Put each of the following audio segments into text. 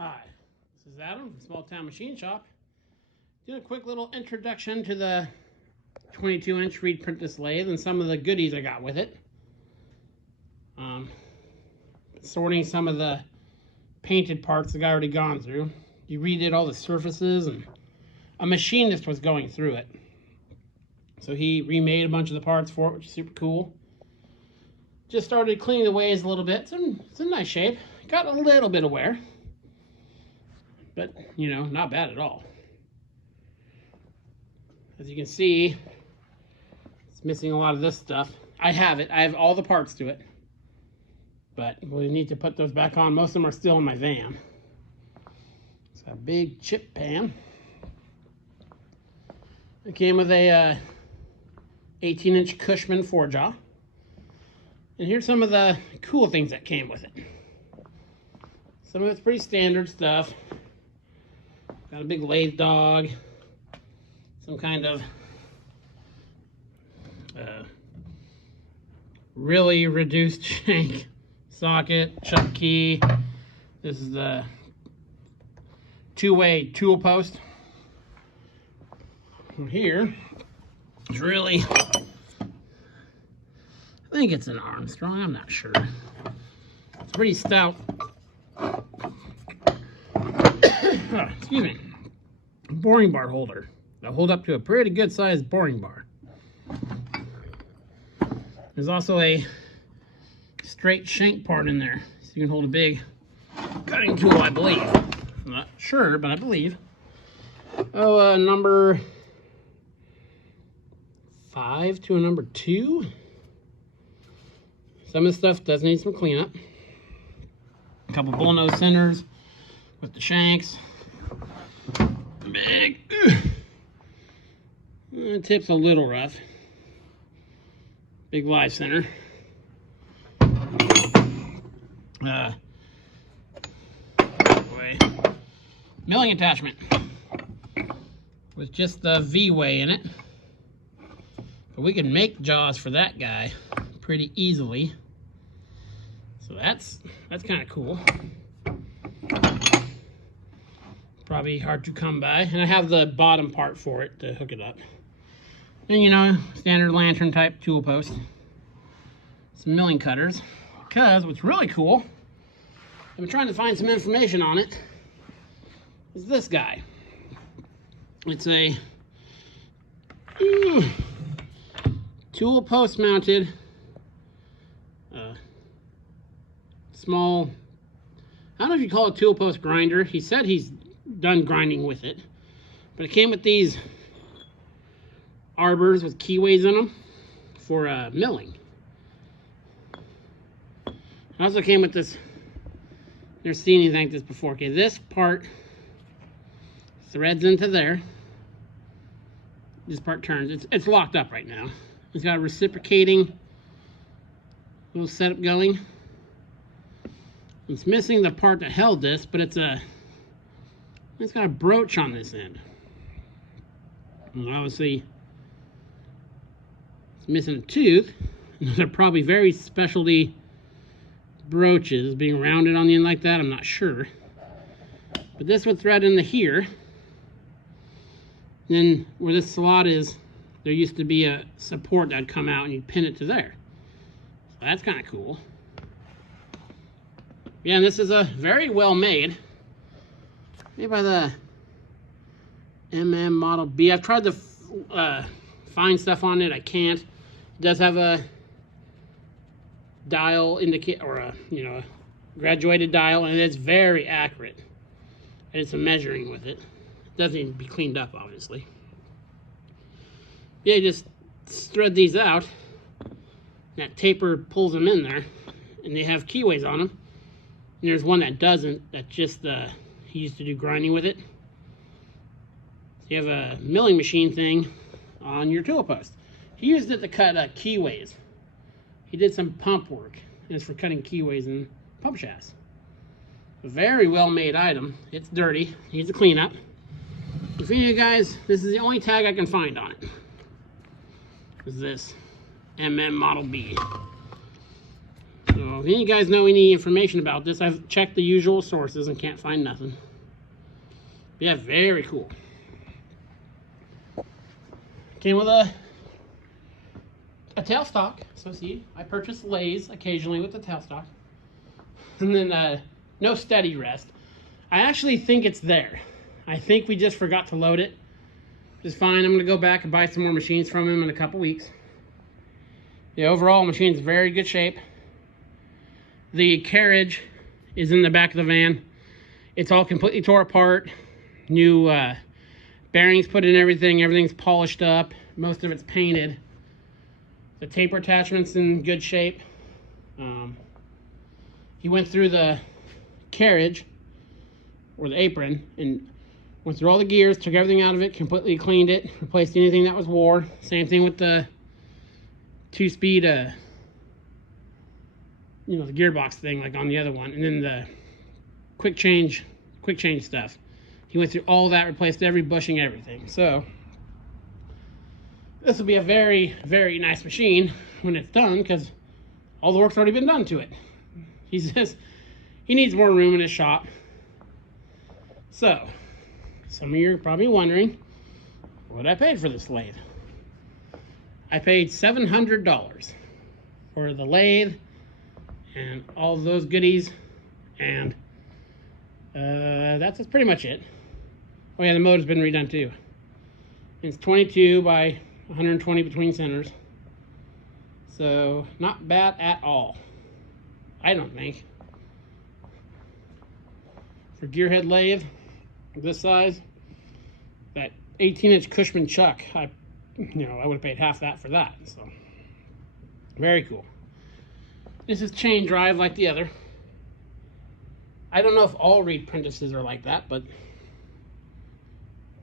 Hi, this is Adam from Small Town Machine Shop. Doing a quick little introduction to the 22-inch reed-prentice lathe and some of the goodies I got with it. Sorting some of the painted parts the guy already gone through. He redid all the surfaces and a machinist was going through it. So he remade a bunch of the parts for it, which is super cool. Just started cleaning the ways a little bit. It's in nice shape. Got a little bit of wear. But, you know, not bad at all. As you can see, it's missing a lot of this stuff. I have it. I have all the parts to it. But we need to put those back on. Most of them are still in my van. It's got a big chip pan. It came with a 18-inch Cushman 4-jaw. And here's some of the cool things that came with it. Some of it's pretty standard stuff. Got a big lathe dog, some kind of really reduced shank socket, chuck key. This is the two-way tool post. And here is really, I think it's an Armstrong, I'm not sure. It's pretty stout. Excuse me, boring bar holder. That'll hold up to a pretty good sized boring bar. There's also a straight shank part in there, so you can hold a big cutting tool, I believe. I'm not sure, but I believe. Oh, number 5 to a number 2. Some of the stuff does need some cleanup. A couple bullnose centers with the shanks. Big. The tip's a little rough. Big live center. Milling attachment with just the V-way in it. But we can make jaws for that guy pretty easily. So that's kind of cool. Probably hard to come by. And I have the bottom part for it to hook it up. And you know, standard lantern type tool post. Some milling cutters. Because what's really cool, I've been trying to find some information on it, is this guy. It's a tool post mounted small, I don't know if you call it tool post grinder. He said he's done grinding with it, but it came with these arbors with keyways in them for milling. It also came with this, never seen anything like this before. Okay, this part threads into there. This part turns. It's locked up right now. It's got a reciprocating little setup going. It's missing the part that held this, but it's got a brooch on this end. And obviously, it's missing a tooth. And those are probably very specialty brooches, being rounded on the end like that. I'm not sure. But this would thread into here. Then where this slot is, there used to be a support that would come out and you'd pin it to there. So that's kind of cool. Yeah, and this is a very well made by the Model B. I've tried to find stuff on it. I can't. It does have a dial indicate, or a graduated dial, and it's very accurate. And it's a measuring with it. It doesn't even be cleaned up, obviously. Yeah, you just thread these out. That taper pulls them in there, and they have keyways on them. And there's one that doesn't. That just he used to do grinding with it. So you have a milling machine thing on your tool post. He used it to cut keyways. He did some pump work, and it's for cutting keyways and pump shafts. A very well made item. It's dirty. Needs a cleanup. For any of you guys, this is the only tag I can find on it. Is this Model B. So if any of you guys know any information about this, I've checked the usual sources and can't find nothing. Yeah, very cool. Came with a tailstock. So see, I purchase lays occasionally with the tailstock. And then no steady rest. I actually think it's there. I think we just forgot to load it. It's fine. I'm going to go back and buy some more machines from him in a couple weeks. The overall machine's in very good shape. The carriage is in the back of the van. It's all completely tore apart. New bearings put in everything. Everything's polished up. Most of it's painted. The taper attachment's in good shape. He went through the carriage, or the apron, and went through all the gears, took everything out of it, completely cleaned it, replaced anything that was wore. Same thing with the 2-speed, the gearbox thing like on the other one. And then the quick change stuff. He went through all that, replaced every bushing, everything. So this will be a very, very nice machine when it's done, because all the work's already been done to it. He says he needs more room in his shop. So, some of you are probably wondering what I paid for this lathe. I paid $700 for the lathe and all those goodies, and that's pretty much it. Oh yeah, the motor's been redone too. It's 22 by 120 between centers. So, not bad at all, I don't think. For gearhead lathe this size, that 18-inch Cushman chuck, I would have paid half that for that. So, very cool. This is chain drive like the other. I don't know if all reed-prentices are like that, but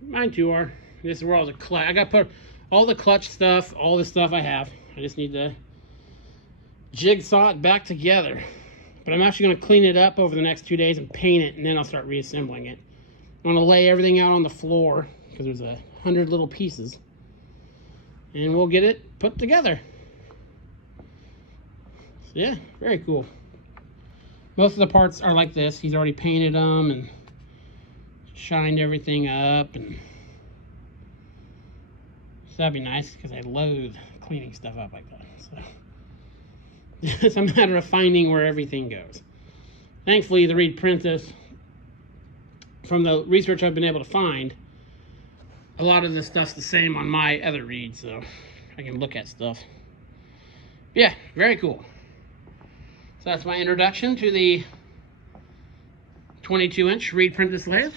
mine too are. This is where all the clutch. I got to put all the clutch stuff, all the stuff I have. I just need to jigsaw it back together. But I'm actually going to clean it up over the next 2 days and paint it, and then I'll start reassembling it. I'm going to lay everything out on the floor, because there's 100 little pieces, and we'll get it put together. So yeah, very cool. Most of the parts are like this. He's already painted them and shined everything up, and so that'd be nice, because I loathe cleaning stuff up like that. So it's a matter of finding where everything goes. Thankfully, the reed-prentice, from the research I've been able to find, a lot of the stuff's the same on my other reeds, so I can look at stuff. Yeah, very cool. So that's my introduction to the 22-inch reed-prentice lathe.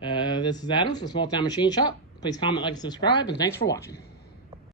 This is Adam from Small Town Machine Shop. Please comment, like, and subscribe, and thanks for watching.